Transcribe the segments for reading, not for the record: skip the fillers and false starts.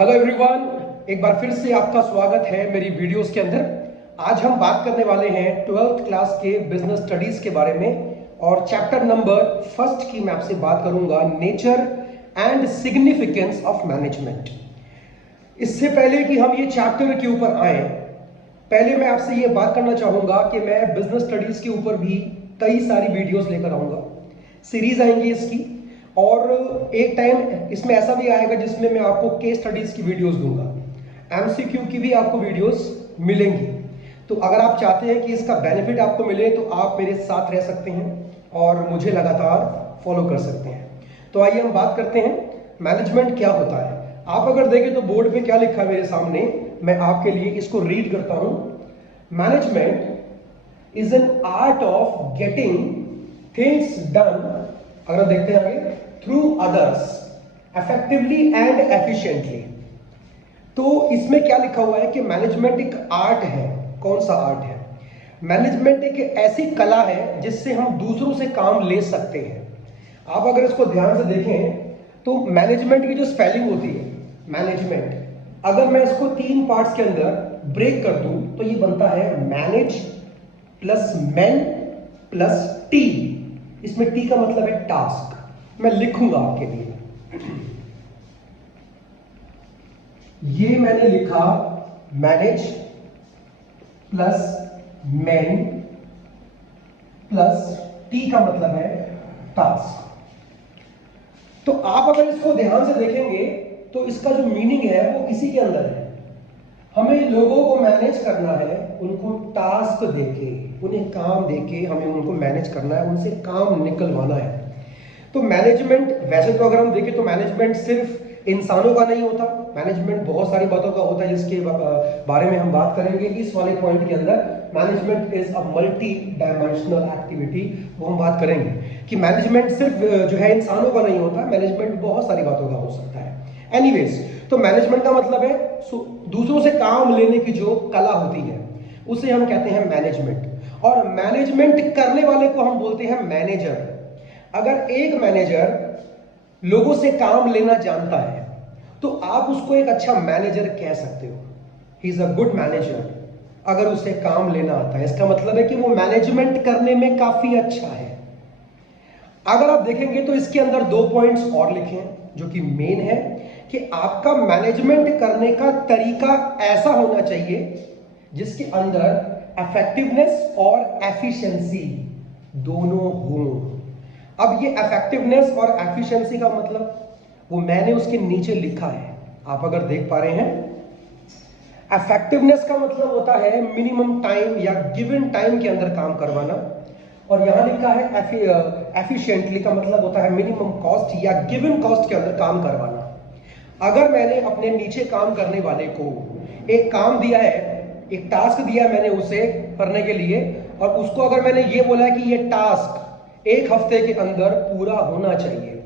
Hello everyone, एक बार फिर से आपका स्वागत है मेरी वीडियोस के अंदर। आज हम बात करने वाले हैं 12th क्लास के बिजनेस स्टडीज के बारे में और चैप्टर नंबर फर्स्ट की मैं आपसे बात करूंगा, nature and significance of management. इससे पहले कि हम ये चैप्टर के ऊपर आए, पहले मैं आपसे ये बात करना चाहूंगा कि मैं बिजनेस स्टडीज के ऊपर भी कई सारी वीडियोस लेकर आऊंगा, सीरीज आएंगी इसकी, और एक टाइम इसमें ऐसा भी आएगा जिसमें मैं आपको केस स्टडीज की वीडियोस दूंगा, एमसीक्यू की भी आपको वीडियोस मिलेंगी। तो अगर आप चाहते हैं कि इसका बेनिफिट आपको मिले तो आप मेरे साथ रह सकते हैं और मुझे लगातार फॉलो कर सकते हैं। तो आइए हम बात करते हैं मैनेजमेंट क्या होता है। आप अगर देखें तो बोर्ड पे क्या लिखा है मेरे सामने, मैं आपके लिए इसको रीड करता हूं। Management is an art of getting things done, अगर देखते हैं आगे, through others effectively and efficiently. तो इसमें क्या लिखा हुआ है कि मैनेजमेंट एक आर्ट है। कौन सा आर्ट है? मैनेजमेंट एक ऐसी कला है जिससे हम दूसरों से काम ले सकते हैं। आप अगर इसको ध्यान से देखें तो मैनेजमेंट की जो स्पेलिंग होती है, मैनेजमेंट, अगर मैं इसको 3 पार्ट्स के अंदर ब्रेक कर दूं तो ये बनता है manage plus man plus T. इसमें टी का मतलब है टास्क। मैं लिखूंगा आपके लिए, ये मैंने लिखा manage plus man plus T का मतलब है टास्क। तो आप अगर इसको ध्यान से देखेंगे तो इसका जो मीनिंग है वो इसी के अंदर है। हमें लोगों को मैनेज करना है, उनको टास्क देके, उन्हें काम देके हमें उनको मैनेज करना है, उनसे काम निकलवाना है। तो मैनेजमेंट, वैसे तो अगर हम देखें तो मैनेजमेंट सिर्फ इंसानों का नहीं होता, मैनेजमेंट बहुत सारी बातों का होता है जिसके बारे में हम बात करेंगे इस वाले पॉइंट के अंदर। Management is a multi dimensional activity, वो हम बात करेंगे कि मैनेजमेंट सिर्फ जो है इंसानों का नहीं होता, मैनेजमेंट बहुत सारी बातों का हो सकता है। एनीवेज, तो मैनेजमेंट का मतलब है दूसरों से काम लेने की जो कला होती है उसे हम कहते हैं मैनेजमेंट। और मैनेजमेंट करने वाले को हम बोलते हैं मैनेजर। अगर एक मैनेजर लोगों से काम लेना जानता है तो आप उसको एक अच्छा मैनेजर कह सकते हो। He is a good manager. अगर उसे काम लेना आता है इसका मतलब है कि वो मैनेजमेंट करने में काफी अच्छा है। अगर आप देखेंगे तो इसके अंदर 2 पॉइंट्स और लिखे हैं जो कि मेन है कि आपका मैनेजमेंट करने का तरीका ऐसा होना चाहिए जिसके अंदर इफेक्टिवनेस और एफिशिएंसी दोनों हों। अब ये इफेक्टिवनेस और एफिशिएंसी का मतलब वो मैंने उसके नीचे लिखा है, आप अगर देख पा रहे हैं। इफेक्टिवनेस का मतलब होता है मिनिमम टाइम या गिवन टाइम के अंदर काम करवाना, और यहां लिखा है एफिशिएंटली का मतलब होता है मिनिमम कॉस्ट या गिवन कॉस्ट के अंदर काम करवाना। अगर मैंने अपने नीचे काम करने वाले को एक काम दिया है, एक टास्क दिया मैंने उसे करने के लिए, और उसको अगर मैंने ये बोला कि ये टास्क 1 हफ्ते के अंदर पूरा होना चाहिए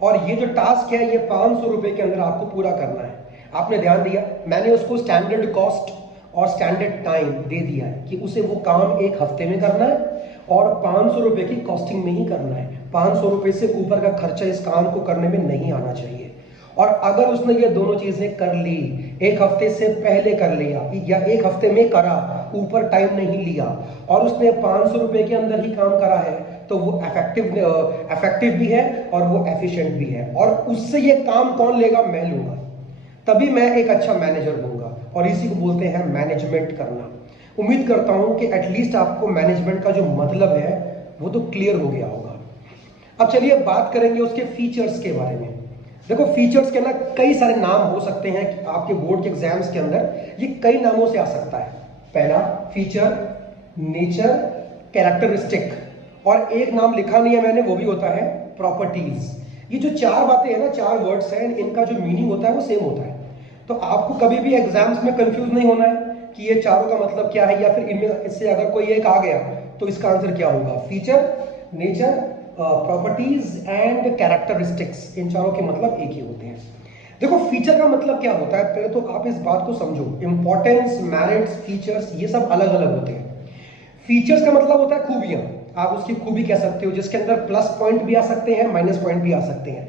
और ये जो टास्क है ये 500 रुपए के अंदर आपको पूरा करना है, आपने ध्यान दिया, मैंने उसको स्टैंडर्ड कॉस्ट और स्टैंडर्ड टाइम दे दिया है कि उसे वो काम 1 हफ्ते में करना है और 500 रुपए की कॉस्टिंग में ही करना है। 500 रुपए से ऊपर का खर्चा इस काम को करने में नहीं आना चाहिए। और अगर उसने ये दोनों चीजें कर ली, 1 हफ्ते से पहले कर लिया या 1 हफ्ते में करा, ऊपर टाइम नहीं लिया, और उसने 500 रुपए के अंदर ही काम करा है, तो वो इफेक्टिव भी है और वो एफिशिएंट भी है। और उससे ये काम कौन लेगा? मैं लूंगा, तभी मैं एक अच्छा मैनेजर होऊंगा, और इसी को बोलते हैं मैनेजमेंट करना। उम्मीद करता हूं कि एटलीस्ट आपको मैनेजमेंट का जो मतलब है वो तो क्लियर हो गया होगा। अब चलिए बात करेंगे उसके फीचर्स के बारे में। देखो, फीचर्स के ना कई सारे नाम हो सकते हैं कि आपके बोर्ड के एग्जाम्स के अंदर ये कई नामों से आ सकता है। पहला फीचर, नेचर, कैरेक्टरिस्टिक, और एक नाम लिखा नहीं है मैंने, वो भी होता है प्रॉपर्टीज। ये जो 4 बातें हैं ना, 4 वर्ड्स हैं, इनका जो मीनिंग होता है वो सेम होता है। तो आपको कभी भी एग्जाम्स में कंफ्यूज नहीं होना है कि ये चारों का मतलब क्या है, या फिर इनमें इससे अगर कोई एक आ गया तो इसका आंसर क्या होगा। Feature, nature, properties and characteristics, इन चारों के मतलब एक ही होते हैं। देखो, फीचर का मतलब क्या होता है, पहले तो आप इस बात को समझो। इंपॉर्टेंस, मेरिट्स, फीचर्स, ये सब अलग अलग होते हैं। फीचर्स का मतलब होता है खूबियां, आप उसकी खूबी कह सकते हो, जिसके अंदर प्लस पॉइंट भी आ सकते हैं, माइनस पॉइंट भी आ सकते हैं।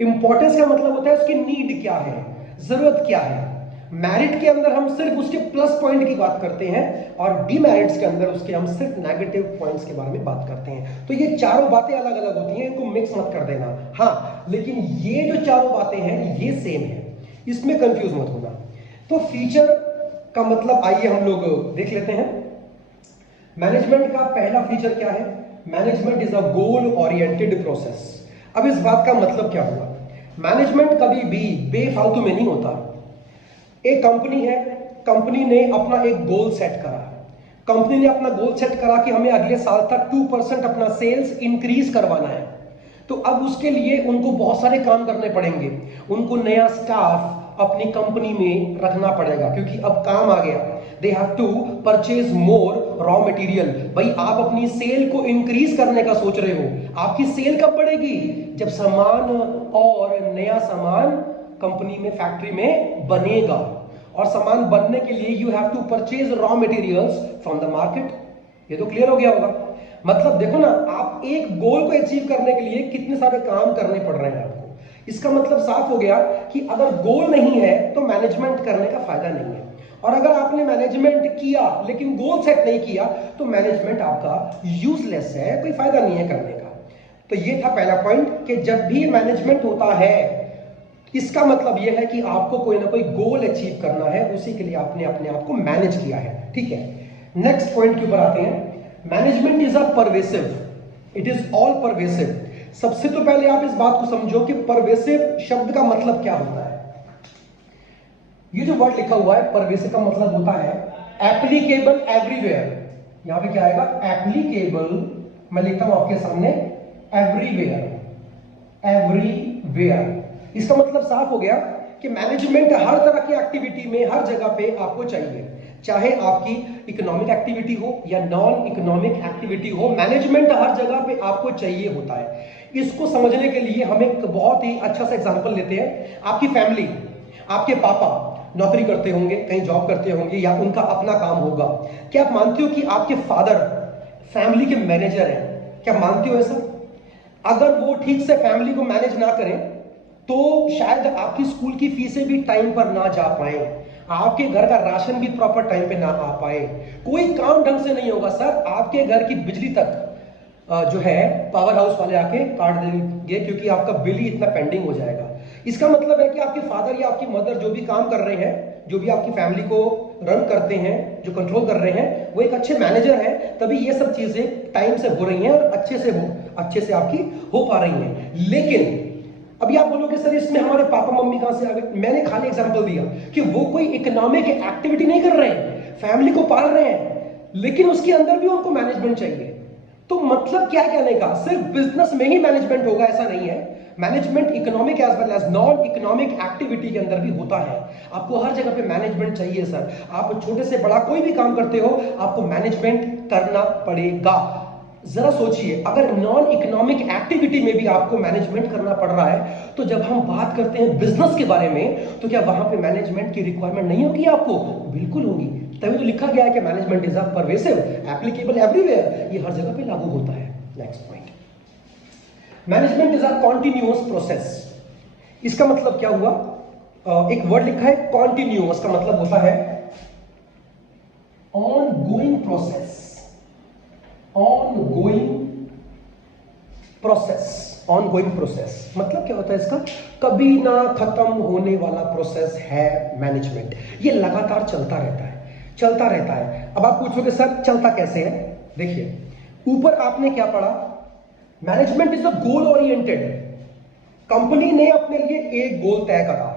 इंपॉर्टेंस का मतलब होता है उसकी नीड क्या है। जरूरत क्या है। मेरिट के अंदर हम सिर्फ उसके प्लस पॉइंट की बात करते हैं और डीमेरिट्स के अंदर उसके हम सिर्फ नेगेटिव पॉइंट्स के बारे में बात करते हैं। तो ये चारों बातें अलग अलग होती हैं, इनको मिक्स मत कर देना। हाँ, लेकिन ये जो चारों बातें हैं ये सेम है, इसमें कंफ्यूज मत होना। तो फीचर का मतलब आइए हम लोग देख लेते हैं। मैनेजमेंट का पहला फीचर क्या है? Management is a goal oriented process. अब इस बात का मतलब क्या हुआ? मैनेजमेंट कभी भी बेफालतू में नहीं होता। एक कंपनी है, कंपनी ने अपना एक गोल सेट करा, कंपनी ने अपना गोल सेट करा कि हमें अगले साल तक 2% अपना सेल्स इंक्रीज करवाना है। तो अब उसके लिए उनको बहुत सारे काम करने पड़ेंगे, उनको नया स्टाफ अपनी कंपनी में रखना पड़ेगा क्योंकि अब काम आ गया। They have to purchase more raw material. भाई आप अपनी सेल को इंक्रीज करने का सोच रहे हो, आपकी सेल कब बढ़ेगी? जब सामान और नया सामान कंपनी में फैक्ट्री में बनेगा, और सामान बनने के लिए you have to purchase raw materials from the market. ये तो क्लियर हो गया होगा। मतलब देखो ना, आप एक गोल को अचीव करने के लिए कितने सारे काम करने पड़ रहे हैं आपको। इसका मतलब साफ हो गया कि अगर गोल नहीं है तो मैनेजमेंट करने का फायदा नहीं है, और अगर आपने मैनेजमेंट किया लेकिन गोल सेट नहीं किया तो मैनेजमेंट आपका यूजलेस है, कोई फायदा नहीं है करने का। तो ये था पहला पॉइंट कि जब भी मैनेजमेंट होता है इसका मतलब यह है कि आपको कोई ना कोई गोल अचीव करना है, उसी के लिए आपने अपने आप को मैनेज किया है। ठीक है, नेक्स्ट पॉइंट के ऊपर आते हैं। Management is a pervasive, it is all pervasive. सबसे तो पहले आप इस बात को समझो कि परवेसिव शब्द का मतलब क्या होता है। ये जो वर्ड लिखा हुआ है परवेसिव का मतलब होता है एप्लीकेबल एवरीवेयर। यहां पे क्या आएगा? एप्लीकेबल, मैं लिखता हूं आपके सामने एवरीवेयर, एवरीवेयर। इसका मतलब साफ हो गया कि मैनेजमेंट हर तरह की एक्टिविटी में हर जगह पे आपको चाहिए, चाहे आपकी इकोनॉमिक एक्टिविटी हो या नॉन इकोनॉमिक एक्टिविटी हो, मैनेजमेंट हर जगह पे आपको चाहिए होता है। इसको समझने के लिए हम एक बहुत ही अच्छा सा एग्जांपल लेते हैं। आपकी फैमिली, आपके पापा नौकरी करते होंगे, कहीं जॉब करते होंगे या उनका अपना काम होगा। क्या आप मानते हो कि आपके फादर फैमिली के मैनेजर हैं? क्या मानते हो ऐसा? अगर वो ठीक से फैमिली को मैनेज ना करें तो शायद आपकी स्कूल की फीसें भी टाइम पर ना जा पाए, आपके घर का राशन भी प्रॉपर टाइम पे ना आ पाए, कोई काम ढंग से नहीं होगा। सर आपके घर की बिजली तक जो है पावर हाउस वाले आके काट देंगे क्योंकि आपका बिल ही इतना पेंडिंग हो जाएगा। इसका मतलब है कि आपके फादर या आपकी मदर जो भी काम कर रहे हैं, जो भी आपकी फैमिली को रन करते हैं, जो कंट्रोल कर रहे हैं, वो एक अच्छे मैनेजर हैं, तभी ये सब चीजें टाइम से हो रही हैं और अच्छे से आपकी हो पा रही हैं। लेकिन अभी आप बोलोगे सर इसमें हमारे पापा मम्मी कहां से आ गए? मैंने खाली एग्जांपल दिया कि वो कोई इकोनॉमिक एक्टिविटी नहीं कर रहे हैं, फैमिली को पाल रहे हैं, लेकिन उसके अंदर भी उनको मैनेजमेंट चाहिए। तो मतलब क्या कहने का? सिर्फ बिजनेस में ही मैनेजमेंट होगा ऐसा नहीं है। Management economic as well as non economic activity के अंदर भी होता है। आपको हर जगह पे मैनेजमेंट चाहिए सर। आप छोटे से बड़ा कोई भी काम करते हो, आपको मैनेजमेंट करना पड़ेगा। जरा सोचिए, अगर नॉन इकोनॉमिक एक्टिविटी में भी आपको मैनेजमेंट करना पड़ रहा है, तो जब हम बात करते हैं बिजनेस के बारे में, तो क्या वहां पे मैनेजमेंट की रिक्वायरमेंट नहीं होगी आपको? बिल्कुल होगी। तभी तो लिखा गया है कि management is a pervasive, applicable everywhere, ये हर जगह पे लागू होता है। Next point, management is a continuous process. इसका मतलब क्या हुआ? एक वर्ड लिखा है कॉन्टिन्यूअस, का मतलब होता है ongoing process, ongoing process. Ongoing process मतलब क्या होता है इसका? कभी ना खत्म होने वाला प्रोसेस है मैनेजमेंट। ये लगातार चलता रहता है, चलता रहता है। अब आप पूछोगे सर चलता कैसे है? देखिए, ऊपर आपने क्या पढ़ा? Management is a goal oriented. Company ने अपने लिए एक गोल तय करा,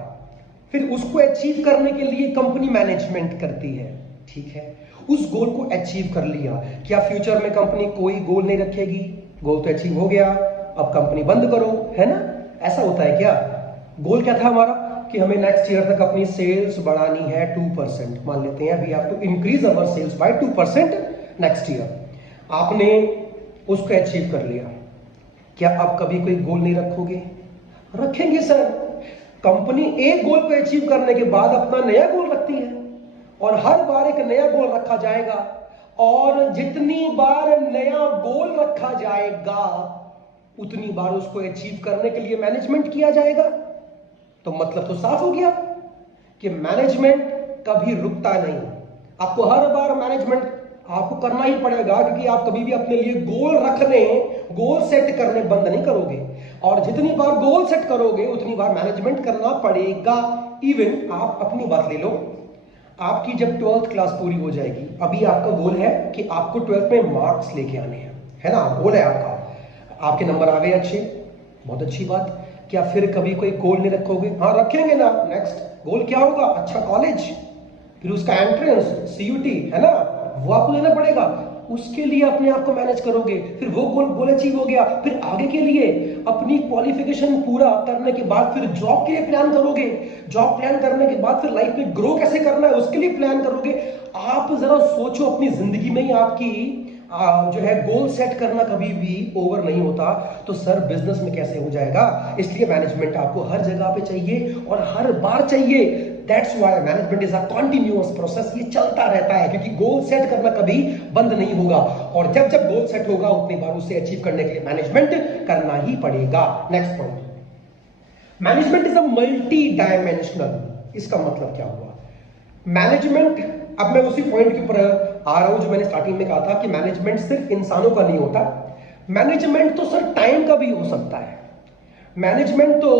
फिर उसको अचीव करने के लिए कंपनी मैनेजमेंट करती है। ठीक है, उस गोल को अचीव कर लिया, क्या फ्यूचर में कंपनी कोई गोल नहीं रखेगी? गोल तो अचीव हो गया, अब कंपनी बंद करो, है ना? ऐसा होता है क्या? गोल क्या था हमारा कि हमें नेक्स्ट ईयर तक अपनी सेल्स बढ़ानी है 2%, मान लेते हैं we have to increase our sales by 2% next year. आपने उसको अचीव कर लिया, क्या अब कभी कोई गोल नहीं रखोगे? रखेंगे सर। कंपनी एक गोल को अचीव करने के बाद अपना नया गोल रखती है, और हर बार एक नया गोल रखा जाएगा, और जितनी बार नया गोल रखा जाएगा उतनी बार उसको अचीव करने के लिए मैनेजमेंट किया जाएगा। तो मतलब तो साफ हो गया, कि मैनेजमेंट कभी रुकता नहीं। आपको हर बार मैनेजमेंट आपको करना ही पड़ेगा, क्योंकि आप कभी भी अपने लिए गोल रखने, गोल सेट करने बंद नहीं करोगे। और जितनी बार गोल सेट करोगे उतनी बार मैनेजमेंट करना पड़ेगा। इवन आप अपनी बात ले लो, आपकी जब 12th क्लास पूरी हो जाएगी, अभी आपका गोल है कि आपको 12th में मार्क्स लेके आने हैं, है ना, गोल है आपका। आपके नंबर आ गए अच्छे, बहुत अच्छी बात। क्या फिर कभी कोई गोल नहीं रखोगे? हाँ रखेंगे ना। नेक्स्ट गोल क्या होगा? अच्छा कॉलेज, फिर उसका एंट्रेंस CUT, है ना, वो आपको लेना पड़ेगा। उसके लिए अपने आप को मैनेज करोगे, फिर वो गोल अचीव हो गया, फिर आगे के लिए अपनी क्वालिफिकेशन पूरा करने के बाद फिर जॉब के लिए प्लान करोगे। जॉब प्लान करने के बाद फिर लाइफ में ग्रो कैसे करना है उसके लिए प्लान करोगे। आप जरा सोचो, अपनी जिंदगी में ही आपकी जो है गोल सेट करना कभी भी ओवर नहीं होता, तो सर बिजनेस में कैसे हो जाएगा? इसलिए मैनेजमेंट आपको हर जगह पे चाहिए और हर बार चाहिए। That's why management is a continuous process, ये चलता रहता है, क्योंकि गोल सेट करना कभी बंद नहीं होगा। और जब जब गोल सेट होगा उतनी बार उसे अचीव करने के लिए मैनेजमेंट करना ही पड़ेगा। Next point, management is a multi dimensional. इसका मतलब क्या हुआ? मैनेजमेंट, अब मैं उसी पॉइंट के ऊपर आ रहा हूं जो मैंने स्टार्टिंग में कहा था कि मैनेजमेंट सिर्फ इंसानों का नहीं होता। मैनेजमेंट तो सर टाइम का भी हो सकता है, मैनेजमेंट तो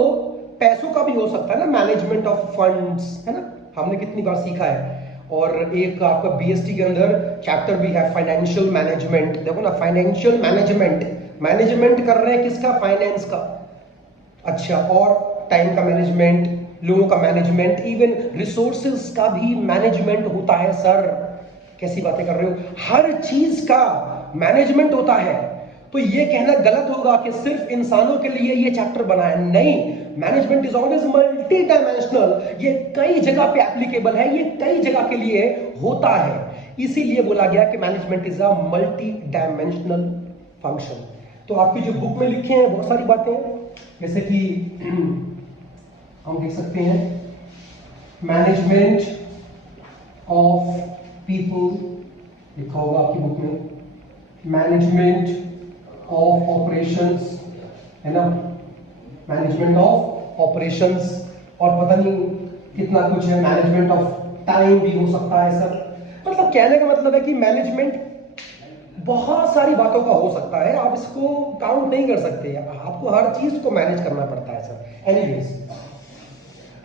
पैसों का भी हो सकता है ना, मैनेजमेंट ऑफ फंड्स, है ना, हमने कितनी बार सीखा है। और एक आपका BST के अंदर चैप्टर भी है फाइनेंशियल मैनेजमेंट। देखो ना, फाइनेंशियल मैनेजमेंट, मैनेजमेंट कर रहे हैं किसका? फाइनेंस का। अच्छा, और टाइम का मैनेजमेंट, लोगों का मैनेजमेंट, इवन रिसोर्सेज का भी मैनेजमेंट होता है। सर कैसी बातें कर रहे हो? हर चीज का मैनेजमेंट होता है। तो ये कहना गलत होगा कि सिर्फ इंसानों के लिए ये चैप्टर बना है, नहीं। Management is always multi dimensional, ये कई जगह पे एप्लीकेबल है, ये कई जगह के लिए होता है। इसीलिए बोला गया कि management is a multi dimensional function. तो आपकी जो बुक में लिखे हैं बहुत सारी बातें हैं, जैसे कि हम देख सकते हैं मैनेजमेंट ऑफ पीपल, लिखा होगा आपकी बुक में, मैनेजमेंट ऑफ ऑपरेशंस, है ना, मैनेजमेंट ऑफ ऑपरेशंस, और पता नहीं कितना कुछ है, मैनेजमेंट ऑफ टाइम भी हो सकता है सर। मतलब कहने का मतलब है कि मैनेजमेंट बहुत सारी बातों का हो सकता है, आप इसको काउंट नहीं कर सकते, आपको हर चीज को मैनेज करना पड़ता है sir. Anyways,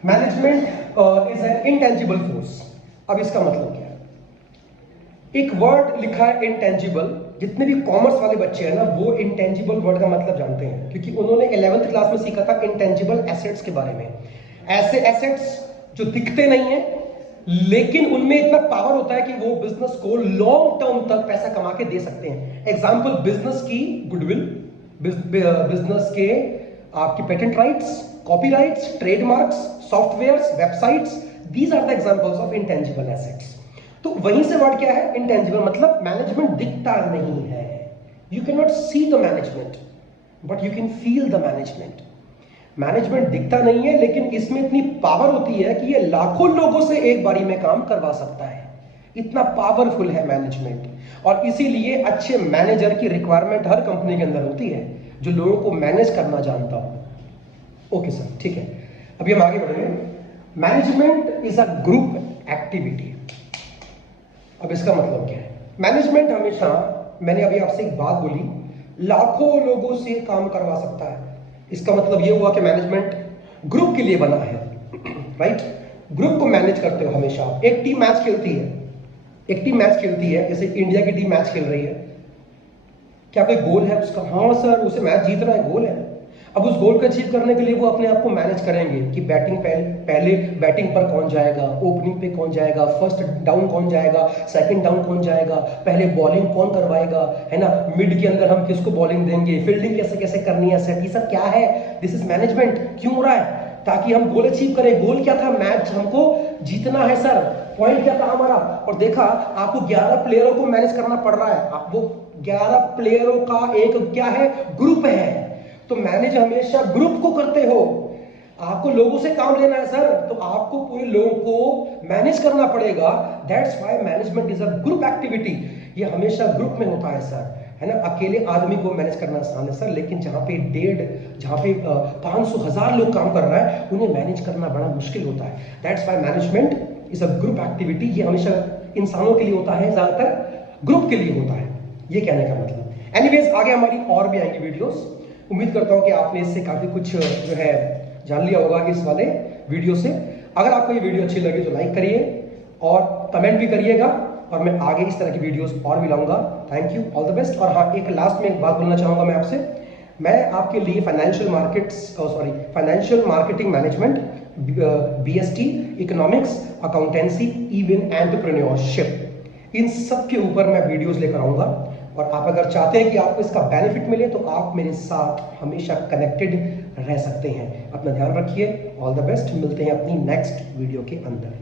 management is an intangible force. अब इसका मतलब क्या है? एक वर्ड लिखा है इंटेंजिबल। जितने भी कॉमर्स वाले बच्चे हैं ना, वो इंटेंजिबल वर्ड का मतलब जानते हैं, क्योंकि उन्होंने 11th क्लास में सीखा था इंटेंजिबल एसेट्स के बारे में। ऐसे एसेट्स जो दिखते नहीं है लेकिन उनमें इतना पावर होता है कि वो बिजनेस को लॉन्ग टर्म तक पैसा कमा के दे सकते हैं। एग्जांपल, बिजनेस की गुडविल, बिजनेस के आपकी patent rights, copyrights, trademarks, softwares, websites, these are the examples of intangible assets. तो वहीं से वर्ड क्या है? इंटेंजिबल, मतलब मैनेजमेंट दिखता नहीं है। You can not see the management but you can feel the management. Management दिखता नहीं है लेकिन इसमें इतनी पावर होती है कि ये लाखों लोगों से एक बारी में काम करवा सकता है। इतना पावरफुल है मैनेजमेंट, और इसीलिए अच्छे मैनेजर की रिक्वायरमेंट हर कंपनी के अंदर होती है, जो लोगों को मैनेज करना जानता हो। ओके सर, ठीक है, अभी हम आगे बढ़ेंगे। Management is a group activity. अब इसका मतलब क्या है? मैनेजमेंट हमेशा, मैंने अभी आपसे एक बात बोली, लाखों लोगों से काम करवा सकता है। इसका मतलब यह हुआ कि मैनेजमेंट ग्रुप के लिए बना है, राइट? ग्रुप को मैनेज करते हो हमेशा। एक टीम मैच खेलती है, एक टीम मैच खेलती है, जैसे इंडिया की टीम मैच खेल रही है, क्या कोई गोल है उसका? हाँ सर, उसे मैच जीतना है, गोल है। अब उस गोल को अचीव करने के लिए वो अपने आप को मैनेज करेंगे कि बैटिंग पहले बैटिंग पर कौन जाएगा, ओपनिंग पे कौन जाएगा, फर्स्ट डाउन कौन जाएगा, सेकंड डाउन कौन जाएगा, पहले बॉलिंग कौन करवाएगा, है ना, मिड के अंदर हम किसको बॉलिंग देंगे, फील्डिंग कैसे कैसे करनी है सेट, ये सब क्या है? This is management. क्यों हो रहा है? ताकि हम गोल अचीव करें। गोल क्या था? मैच हमको जीतना है सर। पॉइंट क्या था हमारा? और देखा, आपको 11 प्लेयरों को मैनेज करना पड़ रहा है। आप वो 11 प्लेयरों का एक क्या है? ग्रुप है। तो मैनेज हमेशा ग्रुप को करते हो। आपको लोगों से काम लेना है सर, तो आपको पूरे लोगों को मैनेज करना पड़ेगा। That's why management is a group activity. ये हमेशा ग्रुप में होता है सर, है ना। अकेले आदमी को मैनेज करना आसान है सर, लेकिन जहाँ पे 500,000 लोग काम कर रहा है, उन्हें मैनेज करना बड़ा मुश्किल होता है। That's why management is a group activity. ये हमेशा इंसानों के लिए होता है, ज्यादातर ग्रुप के लिए होता है, ये कहने का मतलब। एनीवेज, आगे हमारी और भी आएंगी वीडियोस। उम्मीद करता हूँ कि आपने इससे काफी कुछ जो है जान लिया होगा इस वाले वीडियो से। अगर आपको ये वीडियो अच्छी लगी तो लाइक करिए और कमेंट भी करिएगा, और मैं आगे इस तरह की वीडियोस और भी लाऊंगा। Thank you, all the best. और हाँ, एक लास्ट में एक बात बोलना चाहूंगा मैं आपसे। मैं आपके लिए financial marketing management, BST, economics, accountancy, even entrepreneurship, इन सब के ऊपर मैं वीडियोस लेकर आऊंगा। और आप अगर चाहते हैं कि आपको इसका बेनिफिट मिले तो आप मेरे साथ हमेशा कनेक्टेड रह सकते हैं। अपना ध्यान रखिए, ऑल द बेस्ट। मिलते हैं अपनी नेक्स्ट वीडियो के अंदर।